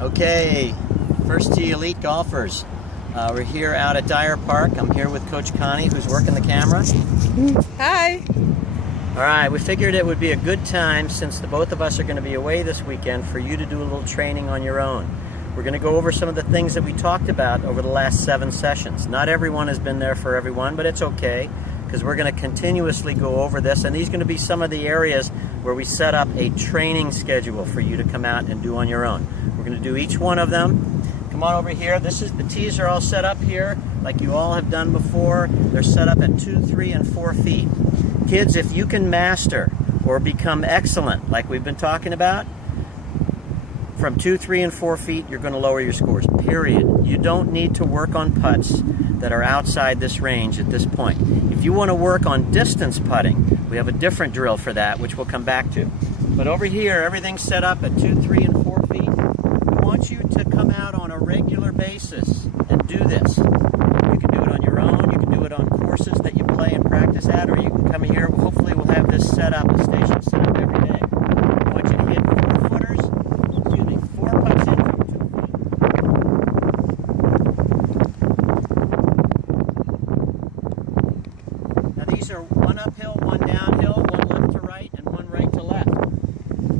Okay, first tee elite golfers. We're here out at Dyer Park. I'm here with Coach Connie, who's working the camera. Hi. All right, we figured it would be a good time, since the both of us are going to be away this weekend, for you to do a little training on your own. We're going to go over some of the things that we talked about over the last 7 sessions. Not everyone has been there for everyone, but it's okay, because we're going to continuously go over this, and these are going to be some of the areas where we set up a training schedule for you to come out and do on your own. We're going to do each one of them. Come on over here. The tees are all set up here like you all have done before. They're set up at 2, 3, and 4 feet. Kids, if you can master or become excellent, like we've been talking about, from 2, 3, and 4 feet, you're going to lower your scores, period. You don't need to work on putts that are outside this range at this point. If you want to work on distance putting, we have a different drill for that, which we'll come back to. But over here, everything's set up at 2, 3, and 4 feet. We want you to come out on a regular basis and do this. You can do it on your own, you can do it on courses that you play and practice at, or you can come here. Hopefully we'll have this set up, the station set up every day. I want you to hit 4 putts in from 2 feet. Now these are one uphill, one downhill, one left to right, and one right to left.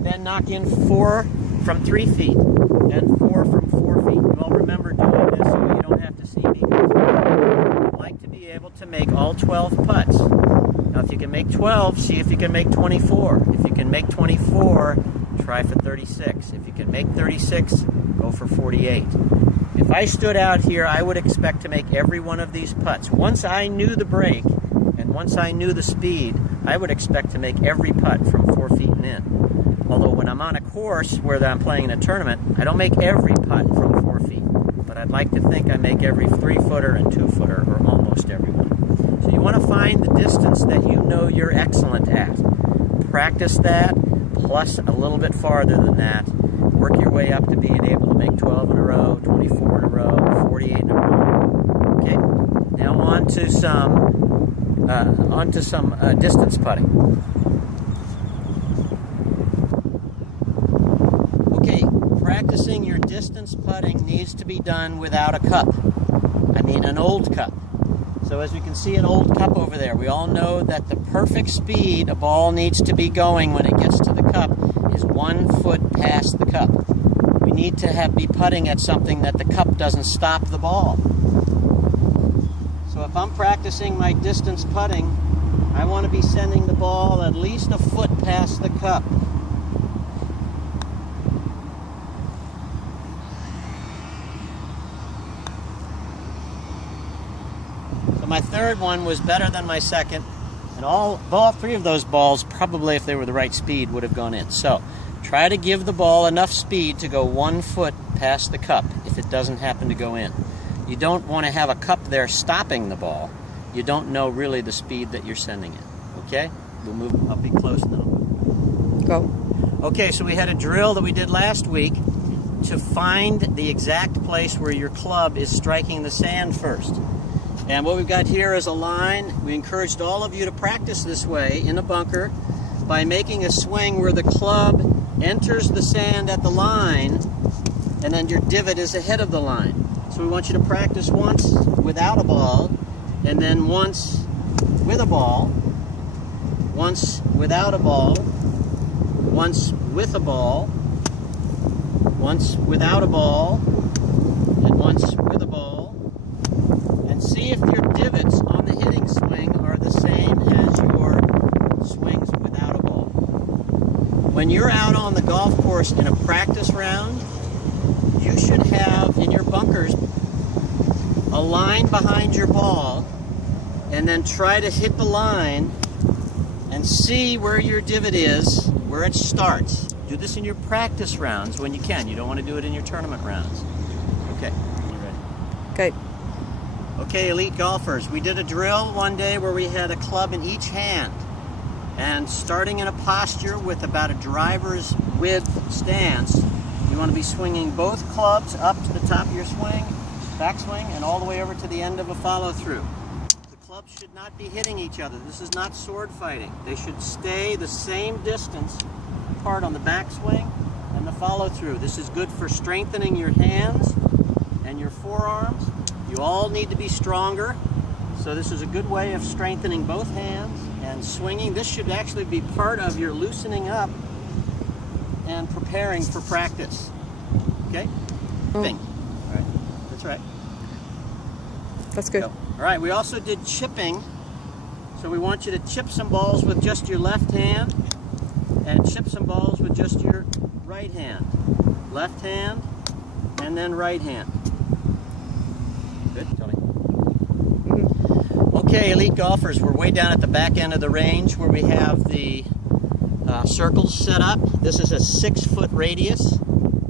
Then knock in 4 from 3 feet and 4 from 4 feet. Well, remember doing this so you don't have to see me. I'd like to be able to make all 12 putts. Now if you can make 12, see if you can make 24. If you can make 24, try for 36. If you can make 36, go for 48. If I stood out here, I would expect to make every one of these putts. Once I knew the break and once I knew the speed, I would expect to make every putt from 4 feet and in. Although when I'm on a course where I'm playing in a tournament, I don't make every putt from 4 feet. But I'd like to think I make every 3-footer and 2-footer, or almost every one. So you want to find the distance that you know you're excellent at. Practice that, plus a little bit farther than that. Work your way up to being able to make 12 in a row, 24 in a row, 48 in a row. Okay, now on to some distance putting. Okay, practicing your distance putting needs to be done without a cup. I mean an old cup. So as we can see, an old cup over there, we all know that the perfect speed a ball needs to be going when it gets to the cup is 1 foot past the cup. We need to be putting at something that the cup doesn't stop the ball. So if I'm practicing my distance putting, I want to be sending the ball at least a foot past the cup. My third one was better than my second, and all 3 of those balls, probably if they were the right speed, would have gone in. So try to give the ball enough speed to go 1 foot past the cup if it doesn't happen to go in. You don't want to have a cup there stopping the ball. You don't know really the speed that you're sending it. Okay? We'll move. I'll be close now. Go. Okay, so we had a drill that we did last week to find the exact place where your club is striking the sand first. And what we've got here is a line. We encouraged all of you to practice this way in a bunker by making a swing where the club enters the sand at the line and then your divot is ahead of the line. So we want you to practice once without a ball, and then once with a ball, once without a ball, once with a ball, once without a ball, and once with a ball. See if your divots on the hitting swing are the same as your swings without a ball. When you're out on the golf course in a practice round, you should have in your bunkers a line behind your ball, and then try to hit the line and see where your divot is, where it starts. Do this in your practice rounds when you can. You don't want to do it in your tournament rounds. Okay, you ready? Okay. Okay, elite golfers, we did a drill one day where we had a club in each hand, and starting in a posture with about a driver's width stance, you want to be swinging both clubs up to the top of your swing, backswing, and all the way over to the end of a follow-through. The clubs should not be hitting each other. This is not sword fighting. They should stay the same distance apart on the backswing and the follow through. This is good for strengthening your hands and your forearms. You all need to be stronger. So this is a good way of strengthening both hands and swinging. This should actually be part of your loosening up and preparing for practice. Okay? Chipping. All right. That's right. That's good. All right, we also did chipping. So we want you to chip some balls with just your left hand and chip some balls with just your right hand. Left hand and then right hand. Good, Tony. Okay, elite golfers, we're way down at the back end of the range where we have the circles set up. This is a 6-foot radius.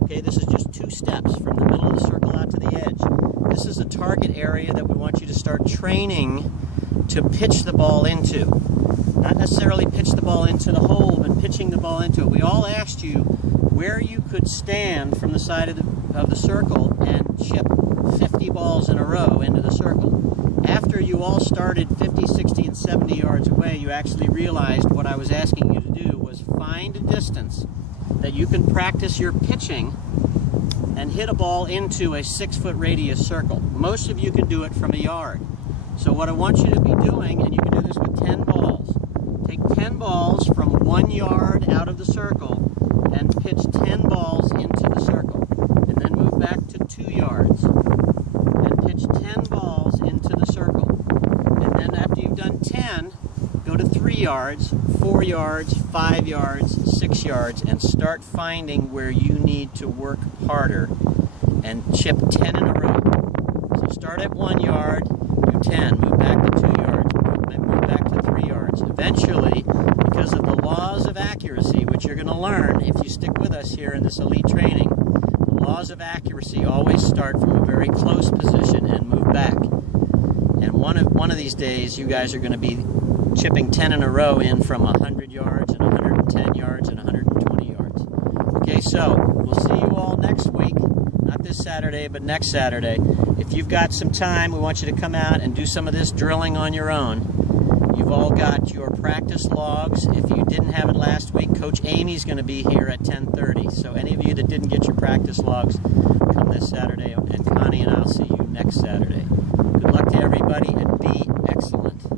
Okay, this is just 2 steps from the middle of the circle out to the edge. This is a target area that we want you to start training to pitch the ball into. Not necessarily pitch the ball into the hole, but pitching the ball into it. We all asked you where you could stand from the side of the circle and chip 50 balls in a row into the circle. After you all started 50, 60, and 70 yards away, you actually realized what I was asking you to do was find a distance that you can practice your pitching and hit a ball into a 6-foot radius circle. Most of you can do it from a yard. So what I want you to be doing, and you can do this with 10 balls, take 10 balls from 1 yard out of the circle and pitch 10 balls into the circle. And then move back to 2 yards and pitch 10 balls into the circle. And then after you've done 10, go to 3 yards, 4 yards, 5 yards, 6 yards, and start finding where you need to work harder and chip 10 in a row. So start at 1 yard, do 10, move back to 2 yards, move back to 3 yards. Eventually, because of the laws of accuracy, which you're going to learn if you stick with us here in this elite training, the laws of accuracy always start from a very close position and move back. And one of these days, you guys are going to be chipping 10 in a row in from 100 yards and 110 yards and 120 yards. Okay, so we'll see you all next week. Not this Saturday, but next Saturday. If you've got some time, we want you to come out and do some of this drilling on your own. You've all got your practice logs. If you didn't have it last week, Coach Amy's going to be here at 10:30. So any of you that didn't get your practice logs, come this Saturday, and Connie and I'll see you next Saturday. Good luck to everybody, and be excellent.